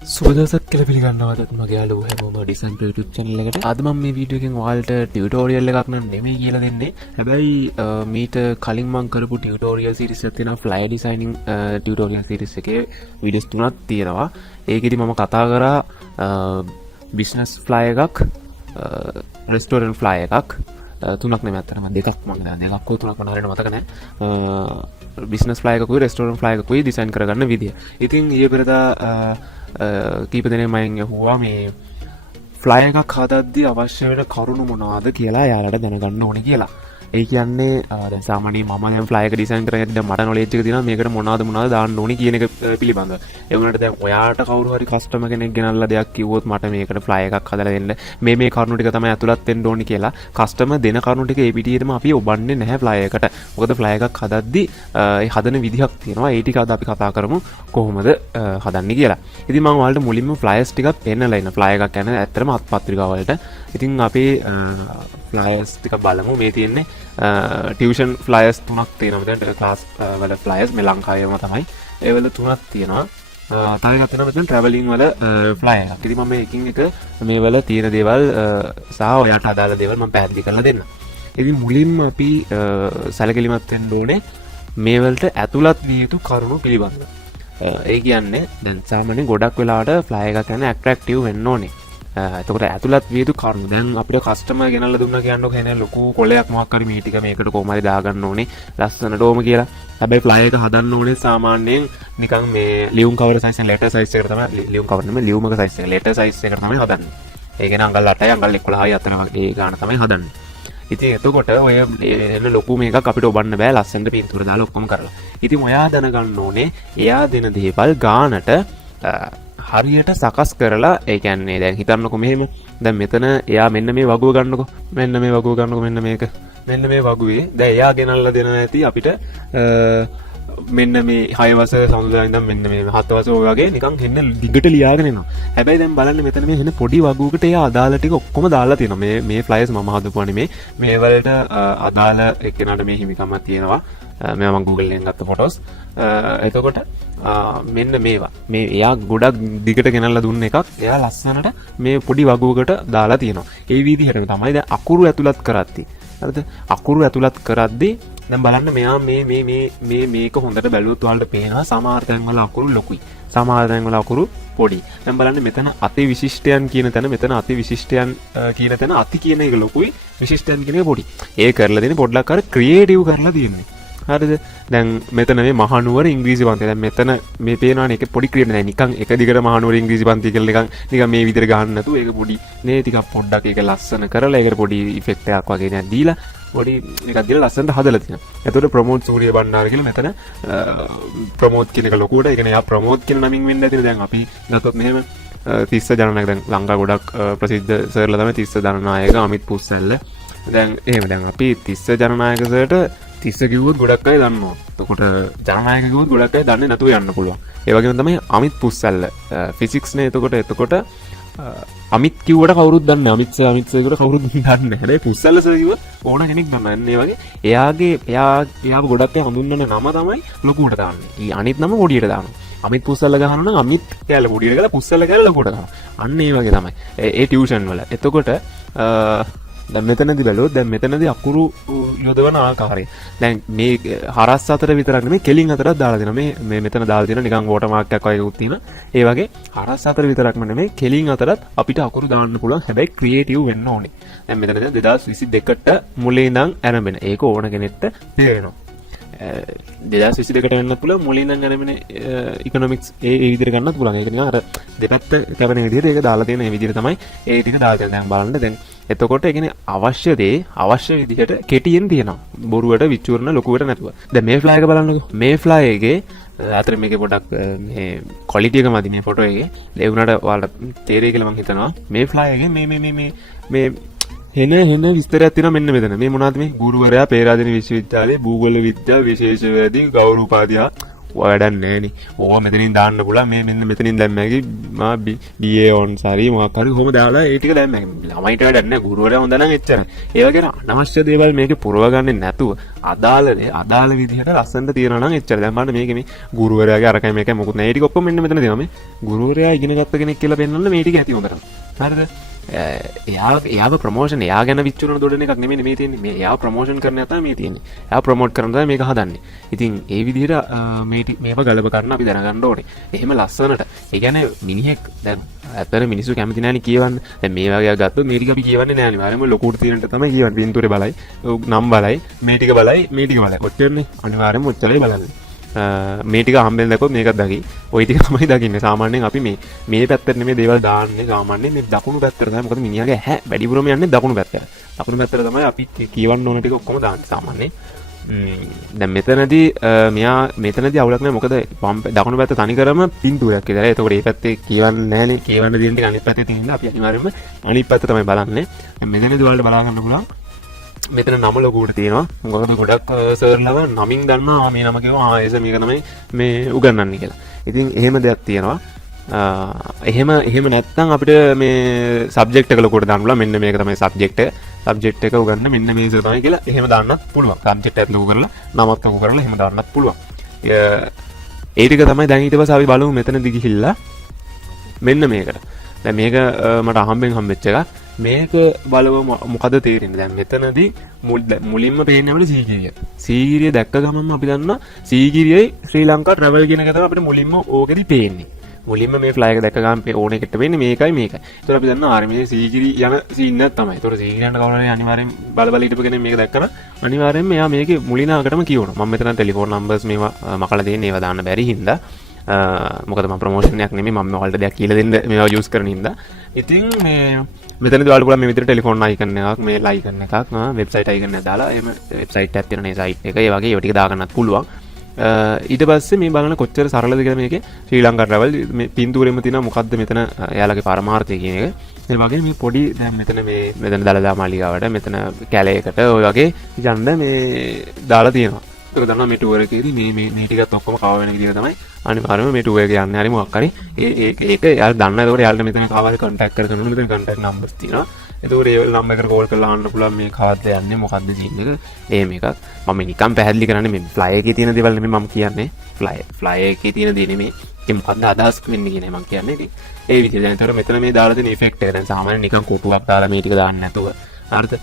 සුබදසක් කියලා පිළිගන්නවාදත් මගේ යාළුවෝ හැමෝම ඩිසයින් YouTube channel එකට. අද මම මේ වීඩියෝ එකෙන් ඔයාලට ටියුටෝරියල් එකක් නම් නෙමෙයි කියලා දෙන්නේ. හැබැයි මීට කලින් මම කරපු ටියුටෝරියල් සීරීස් එකක් තියෙනවා ෆ්ලයර් ඩිසයිනින් ටියුටෝරියල් සීරීස් එකේ වීඩියෝස් තුනක් තියෙනවා. ඒකෙදි මම කතා කරා බිස්නස් ෆ්ලයර් එකක්, රෙස්ටෝරන්ට් ෆ්ලයර් එකක්, තුනක් නෙමෙයි අතරම දෙකක් මම දැන් දෙකක් කොයි තුනක් මම හරියට මතක නැහැ. බිස්නස් ෆ්ලයර් එකකුයි රෙස්ටෝරන්ට් ෆ්ලයර් එකකුයි ඩිසයින් කරගන්න විදිය. ඉතින් ඊයේ පෙරදා කීප දෙනෙක් මයින් ඇහුවා මේ ෆ්ලයර් එකක් හදද්දී අවශ්‍ය වෙන කරුණු මොනවද කියලා යාලට දැනගන්න ඕනේ කියලා. ඒ කියන්නේ දැන් සාමාන්‍යයෙන් මම දැන් ෆ්ලයර් එක ඩිසයින් කරගෙන මට නොලෙජ් එක තියෙනවා මේකට මොනවද දාන්න ඕනේ කියන එක පිළිබඳව. ඒ වුණාට දැන් ඔයාට කවුරු හරි කස්ටමර් කෙනෙක් ගෙනල්ලා දෙයක් කිව්වොත් මට මේකට ෆ්ලයර් එකක් හදලා දෙන්න මේ කරුණු ටික තමයි ඇතුළත් වෙන්න ඕනේ කියලා කස්ටමර් දෙන කරුණු ටික ඒ පිටියේම අපි ඔබන්නේ නැහැ ෆ්ලයර් එකට. මොකද ෆ්ලයර් එකක් හදද්දී ඒ හදන විදිහක් තියෙනවා. ඒ ටික අද අපි කතා කරමු කොහොමද හදන්නේ කියලා. ඉතින් මම ඔයාලට මුලින්ම ෆ්ලයර්ස් ටිකක් පෙන්නලා ඉන්න. ෆ්ලයර් එකක් කියන්නේ ඇත්තටම අත්පත්‍රිකා වලට. ඉතින් අපි ෆ්ලයර්ස් ටික බලමු. මේ තියෙන්නේ ටියුෂන් ෆ්ලයර්ස් තුනක් තියෙනවා. මෙතන ක්ලාස් වල ෆ්ලයර්ස් මේ ලංකාවේම තමයි. ඒ වල තුනක් තියෙනවා. තව එකක් තියෙනවා මෙතන ට්‍රැවලින් වල ෆ්ලයර් එකක්. ඉතින් මම එකින් එක මේ වල තියෙන දේවල් සහ ඔයාට අදාළ දේවල් මම පැහැදිලි කරලා දෙන්නම්. ඉතින් මුලින්ම අපි සැලකිලිමත් වෙන්න ඕනේ මේ වලට ඇතුළත් විය යුතු කරුණු පිළිබඳව. ඒ කියන්නේ දැන් සාමාන්‍යයෙන් ගොඩක් වෙලාවට ෆ්ලයර් එකක් කියන්නේ ඇට්‍රැක්ටිව් වෙන්න ඕනේ. එතකොට ඇතුළත් විය යුතු කරුණු දැන් අපිට කස්ටමර් ගෙනල්ලා දුන්නා කියන්නකො එනේ ලොකු කොලයක් මොකක් හරි මේ ටික මේකට කොහොම හරි දාගන්න ඕනේ ලස්සනට ඕම කියලා. හැබැයි ෆ්ලයර් එක හදන්න ඕනේ සාමාන්‍යයෙන් නිකන් මේ ලියුම් කවර සයිස් එක ලෙටර් සයිස් එකට තමයි ලියුම් කවර නෙමෙයි ලියුමක සයිස් එක ලෙටර් සයිස් එකට තමයි හදන්නේ. ඒ කියන්නේ අඟල් 8යි අඟල් 11යි අතර වගේ ගාන තමයි හදන්නේ. ඉතින් එතකොට ඔය එන ලොකු මේකක් අපිට ඔබන්න බෑ ලස්සනට පින්තූර දාලා ඔක්කොම කරලා. ඉතින් ඔයා දැනගන්න ඕනේ එයා දෙන දේවල් ගානට හරියට සකස් කරලා ඒ කියන්නේ දැන් හිතන්නකො මෙහෙම දැන් මෙතන එයා මෙන්න මේ වගුව ගන්නකො මෙන්න මේ වගුව ගන්නකො මෙන්න මේක මෙන්න මේ වගුවේ දැන් එයා ගෙනල්ලා දෙනවා ඇති අපිට මෙන්න මේ 6 වසර සමුදා ඉඳන් මෙන්න මේ 7 වසර වගේ නිකන් හෙන්න දිගට ලියාගෙන එනවා. හැබැයි දැන් බලන්න මෙතන මේ හෙන පොඩි වගුවකට එයා අදාළ ටික ඔක්කොම දාලා තියෙනවා. මේ ෆ්ලයර්ස් මම හදපුවා නෙමේ. මේ වලට අදාළ එක්කෙනාට මේ හිමිකමක් තියෙනවා. මේවා මම Google එකෙන් ගත්ත ෆොටෝස්. එතකොට මෙන්න මේවා මේ එයා ගොඩක් දිගට ගෙනල්ලා දුන්න එකක් එයා ලස්සනට මේ පොඩි වගුවකට දාලා තියෙනවා. ඒ විදිහටම තමයි දැන් අකුරු ඇතුළත් කරද්දී හරිද අකුරු ඇතුළත් කරද්දී දැන් බලන්න මෙයා මේක හොඳට බැලුවොත් ඔයාලට පේනවා සමහර තැන්වල අකුරු ලොකුයි සමහර තැන්වල අකුරු පොඩි. දැන් බලන්න මෙතන අති විශිෂ්ටයන් කියන තැන මෙතන අති විශිෂ්ටයන් කියන තැන අති කියන එක ලොකුයි විශිෂ්ටයන් කියන එක පොඩි. ඒ කරලා දෙන්නේ පොඩ්ඩක් අර ක්‍රියේටිව් කරලා දෙන්නේ. හරිද දැන් මෙතන මේ මහනුවර ඉංග්‍රීසි පන්ති දැන් මෙතන මේ පේනවනේ ඒක පොඩි ක්‍රියේටිව් නෑ නිකන් එක දිගට මහනුවර ඉංග්‍රීසි පන්ති කියලා නිකන් මේ විදිහට ගහන්න නැතුව ඒක පොඩි නේ ටිකක් පොඩ්ඩක් ඒක ලස්සන කරලා ඒකට පොඩි ඉෆෙක්ට් එකක් වගේ නෑ දීලා පොඩි එකක් දීලා ලස්සනට හදලා තියෙනවා. එතකොට ප්‍රොමෝට් සූරිය බණ්ඩාර කියලා මෙතන ප්‍රොමෝට් කියන එක ලොකුවට ඒ කියන්නේ යා ප්‍රොමෝට් කියන නමින් වෙන්න ඇතිනේ. දැන් අපි ගත්තොත් මෙහෙම තිස්ස ජනනායක දැන් ලංකා ගොඩක් ප්‍රසිද්ධ සර්ලා තමයි තිස්ස ජනනායක අමිත් පුස්සැල්ල. දැන් එහෙම දැන් අපි තිස්ස ජනනායක සර්ට තිස්ස කිව්වොත් ගොඩක් අය දන්නවා. එතකොට ජනනායක කිව්වොත් ගොඩක් අය දන්නේ නැතුව යන්න පුළුවන්. ඒ වගේම තමයි අමිත් පුස්සැල්ල ෆිසික්ස් නේ. එතකොට අමිත් කිව්වට කවුරුත් දන්නේ නැහැ. අමිත් සර් කිව්වට කවුරුත් දන්නේ නැහැ. හැබැයි පුස්සැල්ල සර් කිව්වොත් ඕන කෙනෙක් දන්නවා. ඒ වගේ එයාව ගොඩක් අය හඳුන්වන නම තමයි ලොකුවට දාන්නේ. ඊ අනිත් නම පොඩියට දානවා. අමිත් පුස්සැල්ල ගහනවා නම් අමිත් කියලා පොඩියට ගහලා පුස්සැල්ල කියලා ලොකුවට දානවා. අන්න ඒ වගේ තමයි. ඒ ටියුෂන් වල. එතකොට දැන් මෙතනදී බැලුවොත් දැන් මෙතනදී අකුරු යොදවන ආකාරය. දැන් මේ හරස් අතර විතරක් නෙමෙයි කෙලින් අතරත් දාලා දෙනවා. මේ මෙතන දාලා තියෙනවා නිකන් වෝටර් මාක් එකක් වගේ උත් තියෙනවා. ඒ වගේ හරස් අතර විතරක්ම නෙමෙයි කෙලින් අතරත් අපිට අකුරු දාන්න පුළුවන්. හැබැයි ක්‍රියේටිව් වෙන්න ඕනේ. දැන් මෙතන දැන් 2022ට මුලින් ඉඳන් ආරම්භ වෙන. ඒක ඕන කෙනෙක්ට තේරෙනවා. 2022ට වෙන්න පුළුවන් මුලින් ඉඳන් ආරම්භ වෙන ඉකොනොමික්ස් ඒ විදිහට ගන්නත් පුළුවන්. ඒක නිකන් අර දෙපැත්ත කැපෙන විදිහට ඒක දාලා තියෙන මේ විදිහට තමයි ඒ ටික දාලා තියෙන්නේ. දැන් බලන්න දැන් එතකොට ඒ කියන්නේ අවශ්‍ය දේ අවශ්‍ය විදිහට කෙටියෙන් තියෙනවා. බොරුවට විචූර්ණ ලොකුවට නැතුව. දැන් මේ ෆ්ලයර් එක බලන්නකෝ. මේ ෆ්ලයර් එකේ අතර මේකේ පොඩක් මේ ක්වොලිටි එක මදි මේ ෆොටෝ එකේ. ඒ වුණාට ඔයාලට තේරෙයි කියලා මම හිතනවා. මේ ෆ්ලයර් එකේ මේ හෙන විස්තරයක් තියෙනවා මෙන්න මෙතන. මේ මොනවද මේ? ගුරුවරයා පේරාදෙණිය විශ්වවිද්‍යාලයේ භූගෝල විද්‍යා විශේෂවේදී ගෞරව උපාධිය වැඩක් නෑනේ. ඕවා මෙතනින් දාන්න පුළුවන්. මේ මෙන්න මෙතනින් දැම්මැකි මා BA on සරි මොකක් හරි කොහොම දාලා ඒ ටික දැම්මැකි. ළමයිට වැඩක් නෑ. ගුරුවරයා හොඳ නම් එච්චරයි. ඒ වගේ අනවශ්‍ය දේවල් මේකේ පුරව ගන්නේ නැතුව අදාළ විදිහට ලස්සනට තියනවා නම් එච්චරයි. දැන් බලන්න මේකේ මේ ගුරුවරයාගේ අරකයි මේකයි මොකුත් නෑ. ඒ ටික ඔක්කොම මෙන්න මෙතන තියෙනවා. මේ ගුරුවරයා ඉගෙන ගත්ත කෙනෙක් කියලා පෙන්වන්න මේ ටික ඇති හොඳට. හරිද? එයාව ප්‍රමෝෂන් එයා ගැන විච්චුරන දොඩන එකක් නෙමෙයි මේ තියෙන්නේ. මේ එයාව ප්‍රමෝෂන් කරන්න තමයි මේ තියෙන්නේ. එයා ප්‍රොමෝට් කරන තමයි මේක හදන්නේ. ඉතින් ඒ විදිහට මේව ගලප කරන්න අපි දැනගන්න ඕනේ. එහෙම ලස්සනට. ඒ කියන්නේ මිනිහෙක් දැන් අතර මිනිස්සු කැමති නැණි කියවන්න. දැන් මේ වගේ ගත්තොත් මේ ටික අපි කියවන්නේ නැහැ නේ. අනිවාර්යයෙන්ම ලොකුට තියෙනට තමයි කියවන්නේ. පින්තූරේ බලයි, නම් බලයි, මේ ටික බලයි, මේ ටික බලයි. ඔච්චරනේ. අනිවාර්යයෙන්ම ඔච්චරයි බලන්නේ. මේ ටික හම්බෙන් දැක්කොත් මේකත් දකි. ওই ටික තමයි දකින්නේ. සාමාන්‍යයෙන් අපි මේ පැත්තට නෙමෙයි දේවල් දාන්නේ. සාමාන්‍යයෙන් මේ දකුණු පැත්තට තමයි. මොකද මිනිහාගේ ඇහැ වැඩිපුරම යන්නේ දකුණු පැත්තට. දකුණු පැත්තට තමයි අපි කියවන්න ඕන ටික ඔක්කොම දාන්නේ සාමාන්‍යයෙන්. දැන් මෙතනදී මෙතනදී අවුලක් නැහැ. මොකද දකුණු පැත්ත තනිකරම පින්තූරයක් විතරයි. එතකොට මේ පැත්තේ කියවන්නේ නැහැනේ. කියවන්න දෙන ටික අනිත් පැත්තේ තියෙනවා. අපි අනිවාර්යයෙන්ම අනිත් පැත්ත තමයි බලන්නේ. දැන් මෙතනදී ඔයාලට බලා ගන්න පුළුවන්. මෙතන නම ලොකුවට තියෙනවා. මොකද ගොඩක් සර්ලව නමින් දන්නවා මේ නම කිව්වා ආයෙස මේක තමයි මේ උගන්වන්නේ කියලා. ඉතින් එහෙම දෙයක් තියෙනවා. එහෙම නැත්නම් අපිට මේ සබ්ජෙක්ට් එක ලොකුවට දාන්න පුළුවන්. මෙන්න මේක තමයි සබ්ජෙක්ට් එක උගන්න මෙන්න මේක තමයි කියලා එහෙම දාන්නත් පුළුවන්. සබ්ජෙක්ට් එක ලොකු කරලා නමත් ලොකු කරලා එහෙම දාන්නත් පුළුවන්. ඒ ටික තමයි දැන් ඊට පස්සේ අපි බලමු මෙතනදි ගිහිල්ලා මෙන්න මේකට. දැන් මේක මට හම්බෙච්ච එකක්. මේක බලව මොකද තේරෙන්නේ දැන් මෙතනදී මුලින්ම පේන්නේ අපිට සීගිරිය. සීගිරිය දැක්ක ගමන්ම අපි දන්නවා සීගිරියයි ශ්‍රී ලංකා ට්‍රැවල් කියන එක තමයි අපිට මුලින්ම ඕකෙදි පේන්නේ. මුලින්ම මේ ෆ්ලයි එක දැක්ක ගමන් ඕන එකට වෙන්නේ මේකයි. ඒතර අපි දන්නවා ආර්මේ සීගිරි යන සීන් එකක් තමයි. ඒතර සීගිරියන්ට කවුරු හරි අනිවාර්යෙන් බල හිටපු කෙනෙක් මේක දැක්කම අනිවාර්යෙන් මෙයා මේකේ මුලිනාකටම කියවනවා. මම මෙතන ටෙලිෆෝන් නම්බර්ස් මේවා මකලා තියෙන්නේ ඒවා දාන්න බැරි හින්දා. මොකද මම ප්‍රොමෝෂන් එකක් නෙමෙයි මම ඔයාලට දෙයක් කියලා දෙන්න මේවා යූස් කරන හින්දා. ඉතින් මේ මෙතනදී ඔයාලට පුළුවන් මේ විදිහට ටෙලිෆෝන් අයිකන් එකක් මේ ලයිකන් එකක් වෙබ්සයිට් අයිකන් එක දාලා එහෙම වෙබ්සයිට් එකක් තියෙන නේ සයිට් එක ඒ වගේ ඒවා ටික දාගන්නත් පුළුවන්. ඊට පස්සේ මේ බලන කොච්චර සරලද කියලා මේකේ ශ්‍රී ලංකා ට්‍රැවල් මේ පින්තූරෙම තියෙනවා මොකද්ද මෙතන එයාලගේ පරමාර්ථය කියන එක. ඒ වගේ මේ පොඩි දැන් මෙතන දලදා මාලිගාවට මෙතන කැලේකට ඔය වගේ යන්න මේ දාලා තියෙනවා. ඒක දන්නවා මේ ටුවර් එකේදී මේ ටිකත් ඔක්කොම කව වෙන විදිහ තමයි අනිවාර්යයෙන්ම මේ ටුවර් එක යන්නේ හරි මොකක් හරි ඒක යාළ දන්නා. ඒකට යාළට මෙතන කවදාද කන්ටැක්ට් කරගන්න ඕනේ. මෙතන කන්ටැක්ට් නම්බර්ස් තියෙනවා. ඒතකොට ඒ නම්බර් එකට කෝල් කරලා අහන්න පුළුවන් මේ කවද්ද යන්නේ මොකද්ද සීන් එක. එහෙම එකක්. මම නිකන් පැහැදිලි කරන්නේ මේ ෆ්ලයි එකේ තියෙන දේවල් නෙමෙයි මම කියන්නේ. ෆ්ලයි එකේ තියෙන දේ නෙමෙයි. ඒක මොකද්ද අදහස් වෙන්නේ කියන මම කියන්නේ. ඉතින් ඒ විදිහට දැන් ඒතකොට මෙතන මේ දාලා තියෙන ඉෆෙක්ට් එක දැන් සාමාන්‍යයෙන් නිකන් කොටුවක් දාලා මේ ටික දාන්න නැතුව හරිද?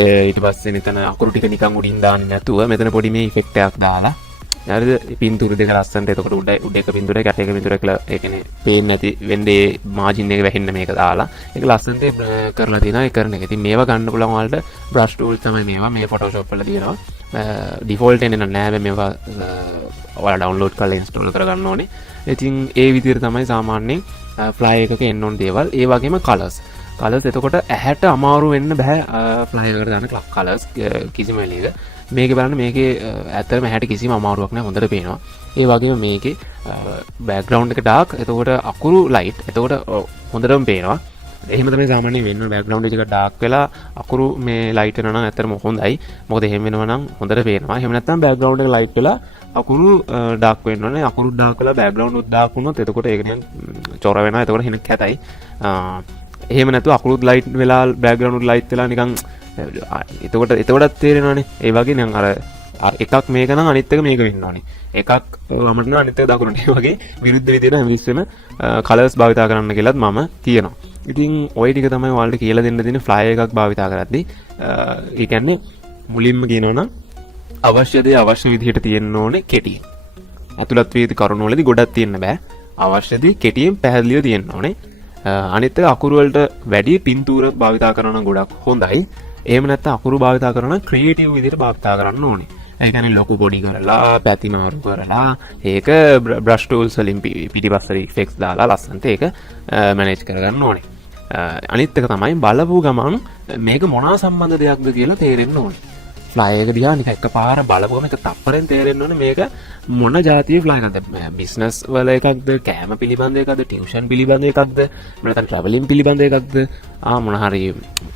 ඊට පස්සේ මෙතන අකුරු ටික නිකන් උඩින් දාන්න නැතුව මෙතන පොඩි මේ ඉෆෙක්ට් එකක් දාලා හරිද? පින්තූර දෙක ලස්සනට එතකොට උඩ එක පින්තූරයක් යට එක පින්තූරයක් කියලා ඒ කියන්නේ පේන්නේ නැති වෙන්නේ මාජින් එක වැහෙන්න මේක දාලා ඒක ලස්සනට කරලා තියෙනවා. ඒ කරන එක. ඉතින් මේවා ගන්න පුළුවන් ඔයාලට බ්‍රෂ් ටූල්ස් තමයි මේවා. මේ ෆොටෝෂොප් වල තියෙනවා. ඩිෆෝල්ට් එන්නේ නැහැ මේවා ඔයාලා ඩවුන්ලෝඩ් කරලා ඉන්ස්ටෝල් කරගන්න ඕනේ. ඉතින් ඒ විදිහට තමයි සාමාන්‍යයෙන් ෆ්ලයි එකක එන්න ඕන දේවල්. ඒ වගේම කලර්ස් එතකොට ඇහැට අමාරු වෙන්න බෑ ෆ්ලයි එකට දාන කලර්ස් කිසිම වෙලෙක. මේකේ බලන්න මේකේ ඇත්තටම ඇහැට කිසිම අමාරුවක් නැහැ හොඳට පේනවා. ඒ වගේම මේකේ බෑග්ග්‍රවුන්ඩ් එක ඩාර්ක්. එතකොට අකුරු ලයිට්. එතකොට හොඳටම පේනවා. එහෙම තමයි සාමාන්‍යයෙන් වෙන්නේ. බෑග්ග්‍රවුන්ඩ් එක ඩාර්ක් වෙලා අකුරු මේ ලයිට් වෙනවා නම් ඇත්තටම හොඳයි. මොකද එහෙම වෙනවා නම් හොඳට පේනවා. එහෙම නැත්නම් බෑග්ග්‍රවුන්ඩ් එක ලයිට් වෙලා අකුරු ඩාර්ක් වෙන්න ඕනේ. අකුරු ඩාර්ක් වෙලා බෑග්ග්‍රවුන්ඩ් උත් ඩාර්ක් වුණොත් එතකොට ඒක නිකන් චොර වෙනවා. එතකොට හින කැතයි. එහෙම නැතුව අකුරුත් ලයිට් වෙලා බෑග්ග්‍රවුන්ඩ් ලයිට් වෙලා නිකන් එතකොටත් තේරෙනවානේ. ඒ වගේ නිකන් අර එකක් මේක නම් අනිත් එක මේක වෙන්න ඕනේ. එකක් වමට නම් අනිත් එක දකුණට. ඒ වගේ විරුද්ධ විදියට හැමතිස්සෙම කලර්ස් භාවිතා කරන්න කියලාත් මම කියනවා. ඉතින් ওই ටික තමයි ඔයාලට කියලා දෙන්න දෙන ෆ්ලයි එකක් භාවිතා කරද්දී. ඒ කියන්නේ මුලින්ම කියනවා නම් අවශ්‍ය දේ අවශ්‍ය විදිහට තියෙන්න ඕනේ කෙටියෙන්. අතුලත් වේදි කරුණු වලදී ගොඩක් තියෙන්න බෑ. අවශ්‍ය දේ කෙටියෙන් පැහැදිලිව තියෙන්න ඕනේ. අනිත් එක අකුරු වලට වැඩි පින්තූර භාවිතා කරන ගොඩක් හොඳයි. එහෙම නැත්නම් අකුරු භාවිතා කරන ක්‍රියේටිව් විදිහට භාවිතා කරන්න ඕනේ. ඒ කියන්නේ ලොකු පොඩි කරලා පැති මාරු කරලා ඒක බ්‍රෂ් ටූල්ස් වලින් පිටිපස්සට ඉෆෙක්ට්ස් දාලා ලස්සනට ඒක මැනේජ් කරගන්න ඕනේ. අනිත් එක තමයි බලපු ගමන් මේක මොනවා සම්බන්ධ දෙයක්ද කියලා තේරෙන්න ඕනේ. ෆ්ලයි එක දිහා නිකන් එකපාර බලපුවම එක තප්පරෙන් තේරෙන්න ඕනේ මේක මොන જાතියේ ෆ්ලයි එකක්ද. බිස්නස් වල එකක්ද, කෑම පිළිබඳ එකක්ද, ටියුෂන් පිළිබඳ එකක්ද, නැත්නම් ට්‍රැවලින් පිළිබඳ එකක්ද, මොන හරි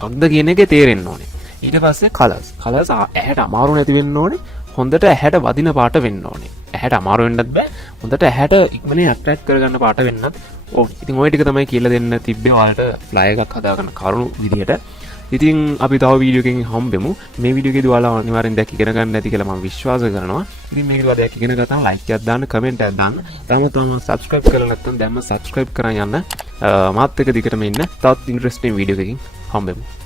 මොකක්ද කියන එක තේරෙන්න ඕනේ. ඊට පස්සේ කලර්ස් ඇහැට අමාරු නැති වෙන්න ඕනේ. හොඳට ඇහැට වදින පාට වෙන්න ඕනේ. ඇහැට අමාරු වෙන්නත් බෑ. හොඳට ඇහැට ඉක්මනින් ඇට්‍රැක්ට් කරගන්න පාට වෙන්නත්. ඔව්. ඉතින් ওই ටික තමයි කියලා දෙන්න තිබ්බේ ඔයාලට ෆ්ලයර් එකක් හදාගන්න කරුණු විදියට. ඉතින් අපි තව වීඩියෝ එකකින් හම්බෙමු. මේ වීඩියෝ එකේදී ඔයාලා අනිවාර්යෙන් දැක් ඉගෙන ගන්න ඇති කියලා මම විශ්වාස කරනවා. ඉතින් මේක ඔයාලා දැක් ඉගෙන ගත්තාම ලයික් එකක් දාන්න, කමෙන්ට් එකක් දාන්න. තාම සබ්ස්ක්‍රයිබ් කරලා නැත්නම් දැන්ම සබ්ස්ක්‍රයිබ් කරන් යන්න. මාත් එක්ක දිගටම ඉන්න. තවත් ඉන්ටරෙස්ටිං වීඩියෝ එකකින් හම්බෙමු.